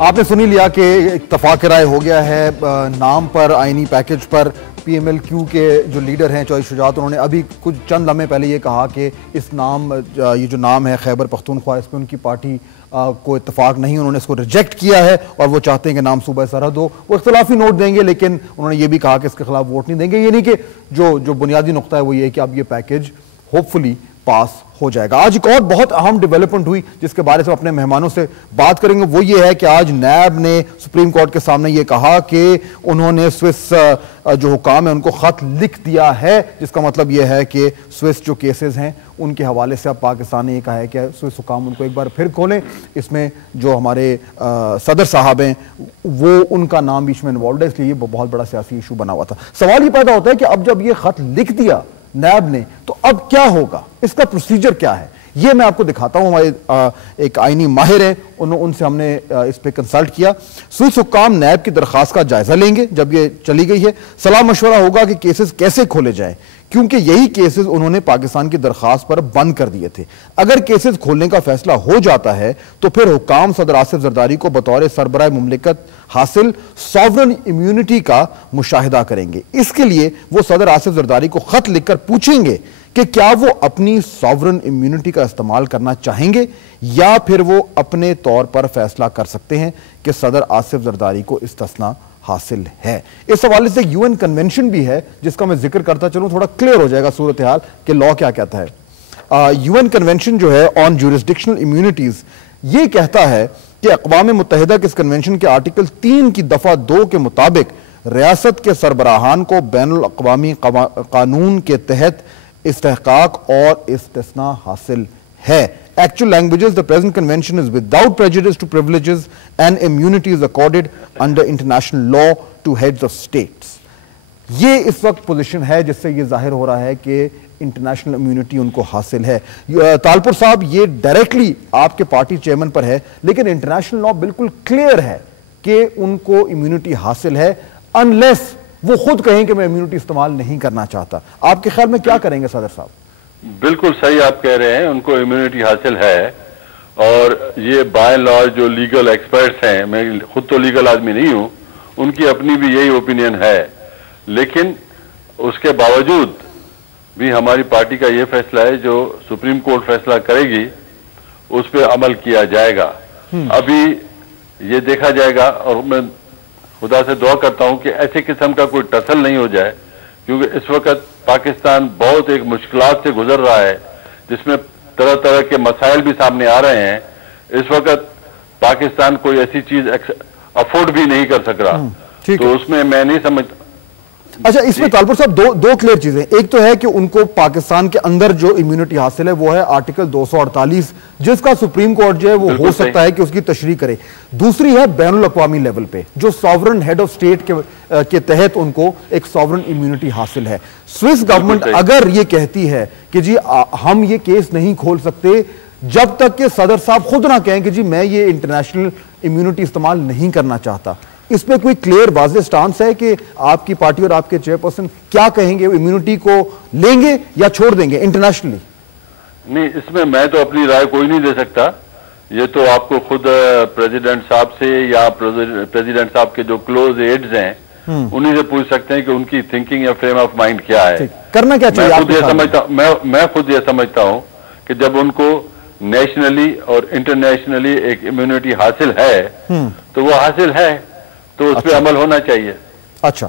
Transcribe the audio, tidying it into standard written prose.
آپ نے سنی لیا کہ اتفاق رائے ہو گیا ہے نام پر، آئینی پیکج پر۔ پی ایم ایل کیو کے جو لیڈر ہیں چوائس شجاعت، انہوں نے ابھی کچھ چند لمحے پہلے یہ کہا کہ اس نام، یہ جو نام ہے خیبر پختونخوا، اس میں ان کی پارٹی کو اتفاق نہیں، انہوں نے اس کو ریجیکٹ کیا ہے اور وہ چاہتے ہیں کہ نام صوبہ سرحد ہو۔ وہ اختلافی نوٹ دیں گے، لیکن انہوں نے یہ بھی کہا کہ اس کے خلاف ووٹ نہیں دیں گے۔ یہ نہیں کہ جو بنیادی نقطہ ہے وہ یہ ہے کہ اب یہ پیکج ہوپ فلی پاس ہو جائے گا۔ آج ایک اور بہت اہم ڈیولپمنٹ ہوئی جس کے بارے سے اپنے مہمانوں سے بات کریں گے، وہ یہ ہے کہ آج نیب نے سپریم کورٹ کے سامنے یہ کہا کہ انہوں نے سوئس جو حکام ہیں ان کو خط لکھ دیا ہے، جس کا مطلب یہ ہے کہ سوئس جو کیسز ہیں ان کے حوالے سے اب پاکستان نے یہ کہا ہے کہ سوئس حکام ان کو ایک بار پھر کھولیں۔ اس میں جو ہمارے صدر صاحب ہیں وہ ان کا نام بیچ میں انوالوڈ ہے، اس لیے یہ بہت بڑا سیاسی ایشو بنا ہوا تھا۔ سوال یہ پیدا ہوتا ہے کہ اب جب یہ خط لکھ دیا نیب نے تو اب کیا ہوگا، اس کا پروسیجر کیا ہے، یہ میں آپ کو دکھاتا ہوں۔ ہمارے ایک آئینی ماہر ہیں، ان سے ہم نے اس پہ کنسلٹ کیا۔ سوئس حکام نیب کی درخواست کا جائزہ لیں گے جب یہ چلی گئی ہے۔ صلاح مشورہ ہوگا کہ کیسز کیسے کھولے جائیں، کیونکہ یہی کیسز انہوں نے پاکستان کی درخواست پر بند کر دیے تھے۔ اگر کیسز کھولنے کا فیصلہ ہو جاتا ہے تو پھر حکام صدر آصف زرداری کو بطور سربراہ مملکت حاصل سوورن امیونٹی کا مشاہدہ کریں گے۔ اس کے لیے وہ صدر آصف زرداری کو خط لکھ کر پوچھیں گے کہ کیا وہ اپنی سوورن امیونٹی کا استعمال کرنا چاہیں گے یا پھر وہ اپنے طور پر فیصلہ کر سکتے ہیں کہ صدر آصف زرداری کو استثناء حاصل ہے۔ اس حوالے سے یو این کنونشن بھی ہے جس کا میں ذکر کرتا چلوں، تھوڑا کلیئر ہو جائے گا صورتحال کہ لا کیا کہتا ہے۔ یو این کنونشن جو ہے آن جورسڈکشنل امیونٹیز، یہ کہتا ہے کہ اقوام متحدہ کے اس کنونشن کے آرٹیکل 3 کی دفعہ 2 کے مطابق ریاست کے سربراہان کو بین الاقوامی قانون کے تحت استحقاق اور استثناء حاصل ہے۔ Actual languages, the present convention is without prejudice to privileges and immunities accorded under international law to heads of states. یہ اس وقت پوزیشن ہے جس سے یہ ظاہر ہو رہا ہے کہ انٹرنیشنل امیونٹی ان کو حاصل ہے۔ تالپور صاحب، یہ ڈائریکٹلی آپ کے پارٹی چیئرمین پر ہے، لیکن انٹرنیشنل لا بالکل کلیئر ہے کہ ان کو امیونٹی حاصل ہے انلیس وہ خود کہیں کہ میں امیونٹی استعمال نہیں کرنا چاہتا۔ آپ کے خیال میں کیا کریں گے صدر صاحب؟ بالکل صحیح آپ کہہ رہے ہیں، ان کو امیونٹی حاصل ہے، اور یہ بائی لا جو لیگل ایکسپرٹس ہیں، میں خود تو لیگل آدمی نہیں ہوں، ان کی اپنی بھی یہی اوپینین ہے، لیکن اس کے باوجود بھی ہماری پارٹی کا یہ فیصلہ ہے جو سپریم کورٹ فیصلہ کرے گی اس پہ عمل کیا جائے گا۔ ابھی یہ دیکھا جائے گا، اور میں خدا سے دعا کرتا ہوں کہ ایسے قسم کا کوئی ٹسل نہیں ہو جائے، کیونکہ اس وقت پاکستان بہت ایک مشکلات سے گزر رہا ہے جس میں طرح طرح کے مسائل بھی سامنے آ رہے ہیں۔ اس وقت پاکستان کوئی ایسی چیز افورڈ بھی نہیں کر سک رہا، تو اس میں نہیں سمجھتا۔ اچھا، اس میں تالپور صاحب دو کلیئر چیزیں، ایک تو ہے کہ ان کو پاکستان کے اندر جو امیونٹی حاصل ہے وہ ہے آرٹیکل 248، جس کا سپریم کورٹ جو ہے وہ ہو سکتا ہے کہ اس کی تشریح کرے۔ دوسری ہے بین الاقوامی لیول پہ جو سوورن ہیڈ آف اسٹیٹ کے تحت ان کو ایک سوورن امیونٹی حاصل ہے۔ سوئس گورنمنٹ اگر یہ کہتی ہے کہ جی ہم یہ کیس نہیں کھول سکتے جب تک کہ صدر صاحب خود نہ کہیں کہ جی میں یہ انٹرنیشنل امیونٹی استعمال نہیں کرنا چاہتا، اس پہ کوئی کلیئر واضح سٹانس ہے کہ آپ کی پارٹی اور آپ کے چیئر پرسن کیا کہیں گے، امیونٹی کو لیں گے یا چھوڑ دیں گے انٹرنیشنلی؟ نہیں، اس میں تو اپنی رائے کوئی نہیں دے سکتا، یہ تو آپ کو خود پریزیڈنٹ صاحب سے یا پریزیڈنٹ صاحب کے جو کلوز ایڈز ہیں انہی سے پوچھ سکتے ہیں کہ ان کی تھنکنگ یا فریم آف مائنڈ کیا ہے، کرنا کیا چاہیے۔ میں خود یہ سمجھتا ہوں کہ جب ان کو نیشنلی اور انٹرنیشنلی ایک امیونٹی حاصل ہے تو وہ حاصل ہے، تو اس پہ عمل ہونا چاہیے۔ اچھا۔